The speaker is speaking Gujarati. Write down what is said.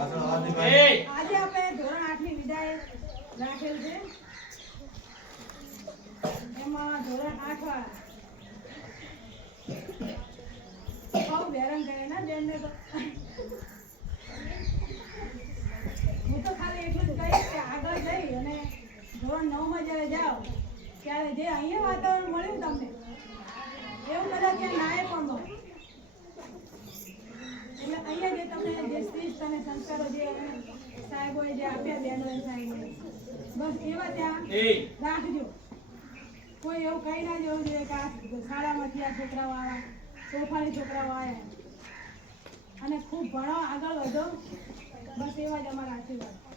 આજે આપણે ધોરણ 8 ની વિદાય રાખેલ છે એમાં ધોરણ 8 વાળા બહુ હેરાન કરે ને બેનને તો હું તો ખાલી એટલું જ કહીશ કે આગળ જઈ અને ધોરણ 9 માં જ્યારે જાઓ ત્યારે જે અહીંયા વાતાવરણ મળ્યું તમને એવું કદાચ ત્યાં નાએ પણ મળે એટલે અહીંયા જે તમને જે શિસ્ત અને સંસ્કારો જે સાહેબોએ જે આપ્યા બહેનોએ સાહેબોએ બસ એવા ત્યાં રાખજો કોઈ એવું કહી ના જવું જોઈએ કે આ શાળામાંથી આ છોકરાઓ આવ્યા તોફાની છોકરાઓ આવ્યા અને ખૂબ ભણો આગળ વધો બસ એવા જ અમારા આશીર્વાદ